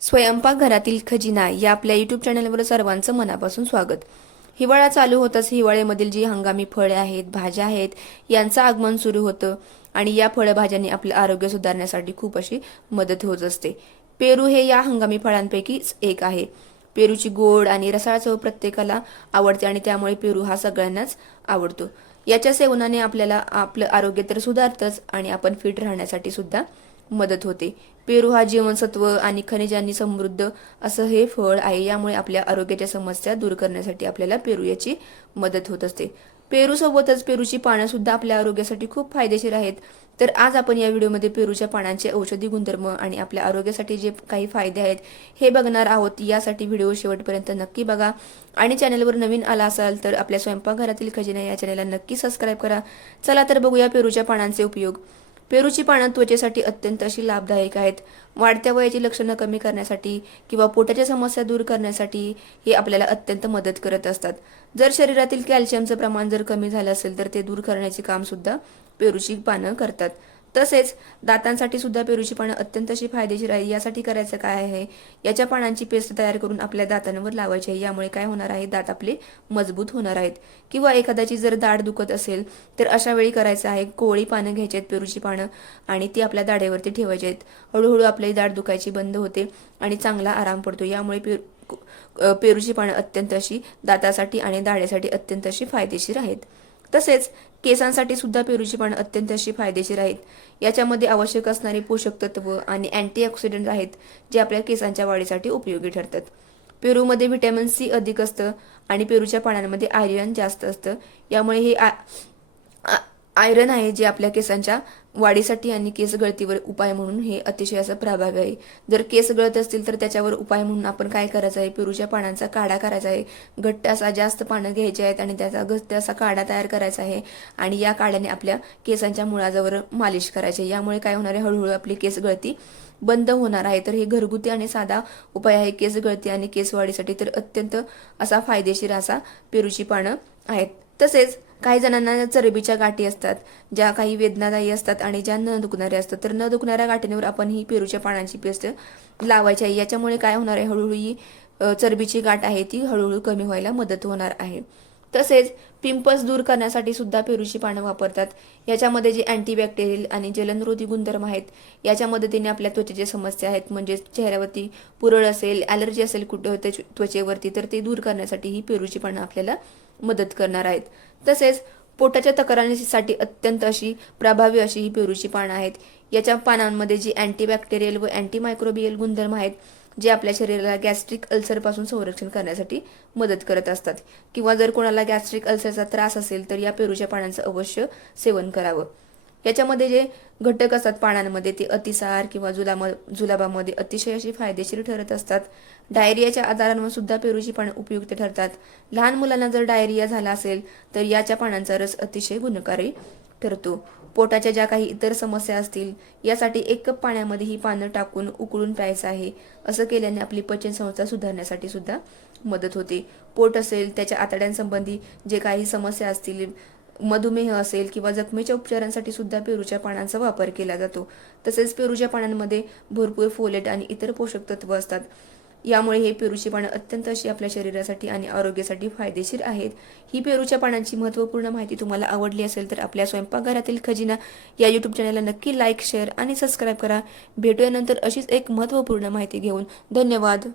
स्वयंपाकघरातील खजिना या आपल्या यूट्यूब चॅनलवर सर्वांचं मनापासून स्वागत. हिवाळा चालू होताच हिवाळ्यामधील जी हंगामी फळे आहेत, भाज्या आहेत, यांचं आगमन सुरू होतं आणि या फळभाज्यांनी आपलं आरोग्य सुधारण्यासाठी खूप अशी मदत होत असते. पेरू हे या हंगामी फळांपैकीच एक आहे. पेरूची गोड आणि रसाळ चव प्रत्येकाला आवडते आणि त्यामुळे पेरू हा सगळ्यांनाच आवडतो. याच्या सेवनाने आपल्याला आपलं आरोग्य तर सुधारतंच आणि आपण फिट राहण्यासाठी सुद्धा मदत होते. पेरू हा जीवनसत्व आणि खनिजांनी समृद्ध असं हे फळ आहे. यामुळे आपल्या आरोग्याच्या समस्या दूर करण्यासाठी आपल्याला पेरू याची मदत होत असते. पेरू सोबतच पेरूची पानं सुद्धा आपल्या आरोग्यासाठी खूप फायदेशीर आहेत. तर आज आपण या व्हिडिओमध्ये पेरूच्या पानांचे औषधी गुणधर्म आणि आपल्या आरोग्यासाठी जे काही फायदे आहेत हे बघणार आहोत. यासाठी व्हिडिओ शेवटपर्यंत नक्की बघा आणि चॅनलवर नवीन आला असाल तर आपल्या स्वयंपाकघरातील खजिना या चॅनलला नक्की सबस्क्राईब करा. चला तर बघूया पेरूच्या पानांचे उपयोग. पेरूची पानं त्वचेसाठी अत्यंत अशी लाभदायक आहेत. वाढत्या वयाची लक्षणं कमी करण्यासाठी किंवा पोटाच्या समस्या दूर करण्यासाठी हे आपल्याला अत्यंत मदत करत असतात. जर शरीरातील कॅल्शियमचं प्रमाण जर कमी झालं असेल तर ते दूर करण्याचे काम सुद्धा पेरूची पानं करतात. तसेच दातांसाठी सुद्धा पेरूची पानं अत्यंत अशी फायदेशीर आहे. यासाठी करायचं काय आहे, याच्या पानांची पेस्ट तयार करून आपल्या दातांवर लावायची आहे. यामुळे काय होणार आहे, दात आपले मजबूत होणार आहेत. किंवा एखाद्याची जर दाढ दुखत असेल तर अशा वेळी करायचं आहे, कोवळी पानं घ्यायची आहेत पेरूची पानं आणि ती आपल्या दाढेवरती ठेवायची आहेत. हळूहळू आपली दाढ दुखायची बंद होते आणि चांगला आराम पडतो. यामुळे पेरूची पानं अत्यंत अशी दातासाठी आणि दाढेसाठी अत्यंत अशी फायदेशीर आहेत. तसेच केसांसाठी सुद्धा पेरूची पानं अत्यंत अशी फायदेशीर आहेत. याच्यामध्ये आवश्यक असणारे पोषक तत्व आणि अँटीऑक्सिडंट आहेत जे आपल्या केसांच्या वाढीसाठी उपयोगी ठरतात. पेरूमध्ये व्हिटॅमिन सी अधिक असतं आणि पेरूच्या पानांमध्ये आयर्न जास्त असतं. यामुळे हे आयरन आहे जे आपल्या केसांच्या वाढीसाठी आणि केस गळतीवर उपाय म्हणून हे अतिशय असं प्रभावी आहे. जर केस गळत असतील तर त्याच्यावर उपाय म्हणून आपण काय करायचं आहे, पेरूच्या पानांचा काढा करायचा आहे. घट्ट असा जास्त पानं घ्यायची आहेत आणि त्याचा घट्ट असा काढा तयार करायचा आहे आणि या काढ्याने आपल्या केसांच्या मुळाजवळ मालिश करायची. यामुळे काय होणार आहे, हळूहळू आपली केस गळती बंद होणार आहे. तर हे घरगुती आणि साधा उपाय आहे केस गळती आणि केस वाढीसाठी. तर अत्यंत असा फायदेशीर असा पेरूची पानं आहेत. तसेच काही जणांना चरबीच्या गाठी असतात, ज्या काही वेदनादायी असतात आणि ज्या न दुखणाऱ्या असतात. तर न दुखणाऱ्या गाठींवर आपण ही पेरूच्या पानांची पेस्ट लावायची आहे. याच्यामुळे काय होणार आहे, हळूहळू ही चरबीची गाठ आहे ती हळूहळू कमी व्हायला मदत होणार आहे. तसेच पिंपल्स दूर करण्यासाठी सुद्धा पेरूची पानं वापरतात. याच्यामध्ये जे अँटीबॅक्टेरियल आणि जलनरोधी गुणधर्म आहेत, याच्या मदतीने आपल्या त्वचेच्या समस्या आहेत, म्हणजे चेहऱ्यावरती पुरळ असेल, ॲलर्जी असेल कुठं त्वचेवरती, तर ते दूर करण्यासाठी ही पेरूची पानं आपल्याला मदत करणार आहेत. तसेच पोटाच्या तक्रारीसाठी अत्यंत अशी प्रभावी अशी ही पेरूची पानं आहेत. याच्या पानांमध्ये जी अँटीबॅक्टेरियल व अँटीमायक्रोबियल गुणधर्म आहेत जे आपल्या शरीराला गॅस्ट्रिक अल्सरपासून संरक्षण करण्यासाठी मदत करत असतात. किंवा जर कोणाला गॅस्ट्रिक अल्सरचा त्रास असेल तर या पेरूच्या पानांचं अवश्य सेवन करावं. याच्यामध्ये जे घटक असतात पानांमध्ये ते अतिसार किंवा जुलाबामध्ये अतिशय अशी फायदेशीर ठरत असतात. डायरियाच्या आजारांवर सुद्धा पेरूची पानं उपयुक्त ठरतात. लहान मुलांना जर डायरिया झाला असेल तर याच्या पानांचा रस अतिशय गुणकारी ठरतो. पोटाच्या ज्या काही इतर समस्या असतील यासाठी 1 कप पाण्यामध्ये ही पानं टाकून उकळून प्यायचं आहे. असं केल्याने आपली पचनसंस्था सुधारण्यासाठी सुद्धा मदत होते. पोट असेल, त्याच्या आतड्यांसंबंधी जे काही समस्या असतील, मधुमेह असेल किंवा जखमेच्या उपचारांसाठी सुद्धा पेरूच्या पानांचा वापर केला जातो. तसेच पेरूच्या पानांमध्ये भरपूर फोलेट आणि इतर पोषक तत्व असतात. यामुळे हे पेरूची पानं अत्यंत अशी आपल्या शरीरासाठी आणि आरोग्यासाठी फायदेशीर आहेत. ही पेरूच्या पानांची महत्त्वपूर्ण माहिती तुम्हाला आवडली असेल तर आपल्या स्वयंपाकघरातील खजिना या यूट्यूब चॅनलला नक्की लाईक, शेअर आणि सबस्क्राईब करा. भेटूया नंतर अशीच एक महत्त्वपूर्ण माहिती घेऊन. धन्यवाद.